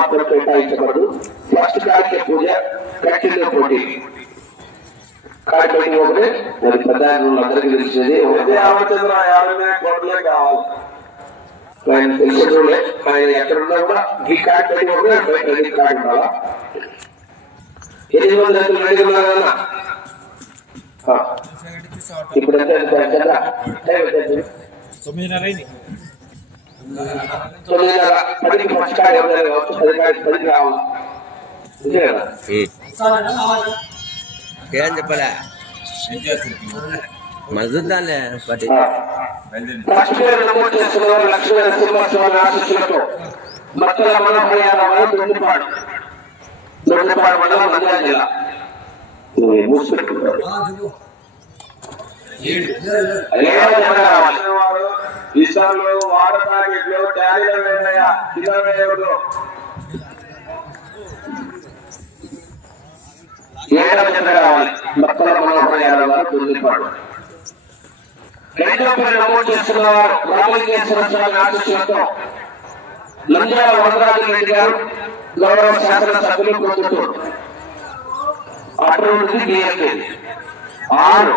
మాత్రం కేటాయించబడదు. ఫస్ట్ కార్య పూజ కట్టిలో పోటీ. కార్యక్రమం ఒకటి మరి పెద్ద అందరికీ తెలిసేది కోట్లే కావాలి. ఆయన తెలిసేటోళ్ళే ఆయన ఎక్కడున్నా కూడా ఈ కార్డు పెట్టి ఒకటి బయట క్రెడిట్ కార్డు ఉండాలా? ఎనిమిది వందల రైతులు రెడీ ఉన్నారన్నా ఆ. ఇప్పుడు ఎంత? ఎంత? తొమ్మిదిన్నర తొమ్మిదిన్నర పదికి ఫస్ట్ కార్డు ఎవరైనా కావచ్చు పది కార్డు పదికి రావాలా అంతే కదా ఏం చెప్పలే మజుద్దాలే పట్టి ఫస్ట్ పేరు నమోదు చేసుకున్న లక్ష్మీ నరసింహస్వామి మత్తల మండలం నంద్యాల జిల్లా రావాలి ఇష్టాలు వాటర్ ప్యాకెట్లు ట్యాలీలు వేయనయా కింద ఏడవ జత రావాలి మత్తల మనోహర యాదవ్ గారు రెండవ నమోదు చేసుకున్న వారు రామలింగేశ్వర స్వామి ఆశీస్సులతో వరదరాజు రెడ్డి గారు గౌరవ శాసనసభ్యులు ఆరు.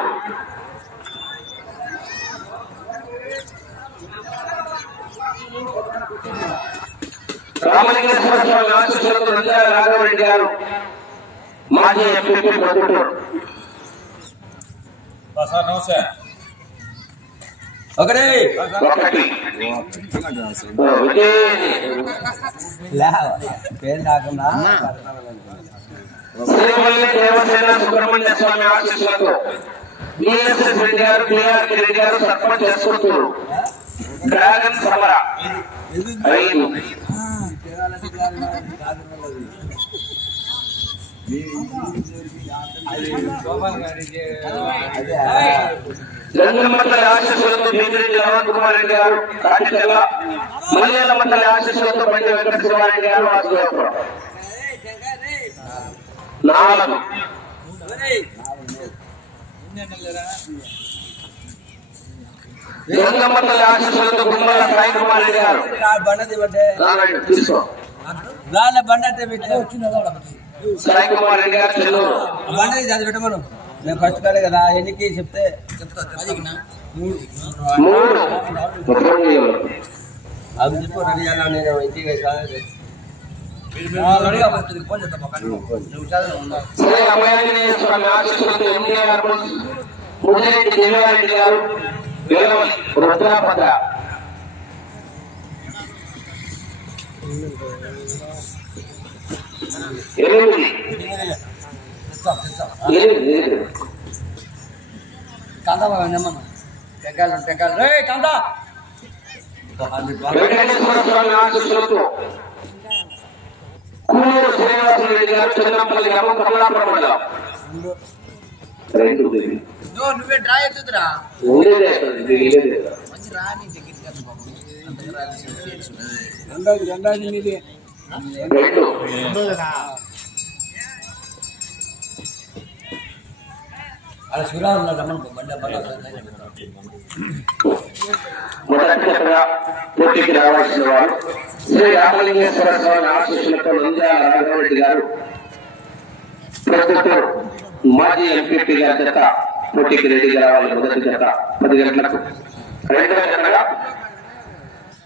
రామలింగేశ్వర స్వామి ఆశీస్సులతో నంద్యాల రాఘవరెడ్డి గారు మాజీ ఎంపీ నమస్తే. ఒకటి. పేరు కాకుండా శ్రీవల్లి దేవసేన సుబ్రహ్మణ్య స్వామి ఆశీస్సులతో బిఎస్ఎస్ రెడ్డి గారు బిఆర్కే రెడ్డి గారు సర్పంచ్ చేసుకుంటారు డ్రాగన్ సమర ఐదు. గంగమ్మతల ఆశీస్సులతో భీమిరెడ్డి లవణ్ కుమార్ రెడ్డి గారు కాటిచెల్ల మలయాళమ్మతల ఆశీస్సులతో బండి వెంకట శివారెడ్డి గారు వాసుదేవపురం. నాలుగు. గంగమ్మతల ఆశీస్సులతో గుమ్మల సాయి కుమార్ రెడ్డి గారు. బండది పట్టే రానండి తీసుకో. రాళ్ళ బండ అంటే పెట్టే సాయి కుమార్ రెడ్డి గారు చెల్లూరు. బండది చదివి పెట్టమను. నేను కదా ఎన్నికి చెప్తే మూడు. అవి చెప్పు రెడీ నేను ఇంటికి శ్రీ స్వామి ముదిరెడ్డి గారు రుద్రాపద. ఎనిమిది ఎనిమిది ఎనిమిది. టెంకాయలు టెంకాయలు రే కాంత వెంకటేశ్వర స్వామి ఆశీస్సులతో కూనూరు శ్రీనివాసరెడ్డి గారు చంద్రపల్లి గ్రామం కమలాపురం మండలం రెండు ఇది. నువ్వే డ్రా ఎత్తుతురా ఉండేదే అసలు, ఇది లేదే. రెండు అలా ఉన్నా రమ్మను బండ బండ మొదటి జతగా పోటీకి రావాల్సిన వారు శ్రీ రామలింగేశ్వర స్వామి ఆశీస్సులతో నంద్యాల రాఘవరెడ్డి గారు ప్రస్తుతం మాజీ ఎంపీపీ గారి జత పోటీకి రెడీగా రావాలి. మొదటి జత పది గంటలకు. రెండవ జతగా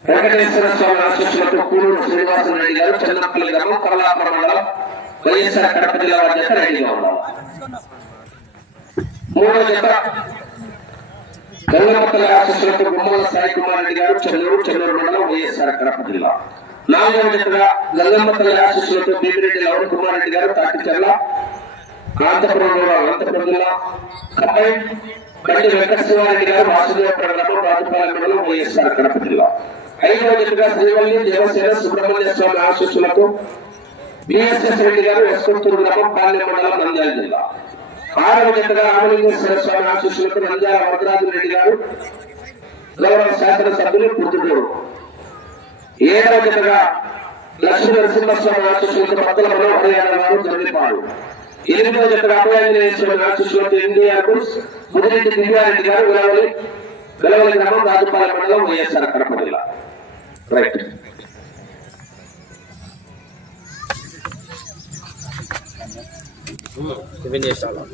వెంకటేశ్వర స్వామి ఆశిస్తున్నట్టు కూలూరు శ్రీనివాసరెడ్డి గారు చిన్నపల్లి గ్రామం కమలాపురం మండలం వైఎస్ఆర్ కడప జిల్లా వారి జత రెడీగా ఉన్నారు మూడో జత గంగమ్మతల ఆశీస్సులతో గుమ్మల సాయి కుమార్ రెడ్డి గారు చెన్నూరు చెన్నూరు మండలం వైఎస్ఆర్ కడప జిల్లా. నాలుగవ జతగా గంగమ్మతల ఆశీస్సులతో భీమిరెడ్డి లవణ్ కుమార్ రెడ్డి గారు తాటిచర్ల అనంతపురం అనంతపురం జిల్లా. కప్పై బండి వెంకటశివారెడ్డి గారు వాసుదేవ గ్రామం రాజుపాలెం మండలం వైఎస్ఆర్ కడప జిల్లా. ఐదవ జతగా శ్రీవల్లి దేవసేన సుబ్రహ్మణ్య స్వామి ఆశీస్సులతో బిఎస్ఎస్ రెడ్డి గారు యశ్వంతూరు గ్రామం పాలెం మండలం నంద్యాల జిల్లా. ఆరవ జతగా రామలింగేశ్వర స్వామి ఆశీస్సులతో నంద్యాల వరదరాజు రెడ్డి గారు గౌరవ శాసనసభ్యులు పుత్రుడు. ఏడవ జతగా లక్ష్మీ నరసింహస్వామి ఆశీస్సులతో పక్కల మనోహర యాదవ్ గారు జల్లిపాడు ఎనిమిదవ జతగా అభయాంజనేశ్వరి ఆశీస్సులతో ఎన్డీఆర్ ముదిరెడ్డి దివ్యారెడ్డి గారు వెలవలి వెలవల గ్రామం రాజుపాలెం మండలం వైఎస్ఆర్ కడప జిల్లా రైట్ ఇవన్నీ చేస్తాను